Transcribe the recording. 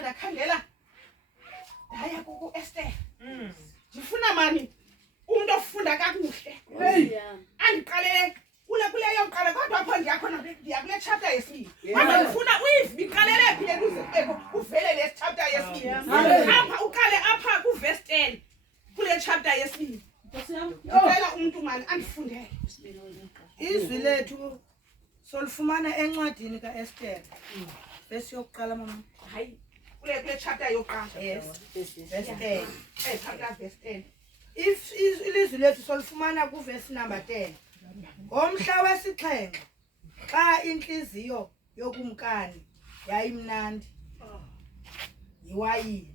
Ndakhangela haya kuku Esther ndifuna mani umuntu ofunda kakuhle andiqalele kule yokuqala kodwa apho ndiya kule chapter yesibili kodwa ndifuna uyiqalele phi leluzeko uvele le chapter yesibili apha uqale apha ku verse 10 kule chapter yesibili ngicela umuntu mani andifundele izwi lethu solifumana encwadini kaEsther bese yokuqala mama hayi kule chapter yokuqala yes verse 10 chapter verse 10 if ilizwi lethu solifumana ku verse number 10 ngomhla wesixhenxe xa inhliziyo yokumkani yayimnandi yiwayini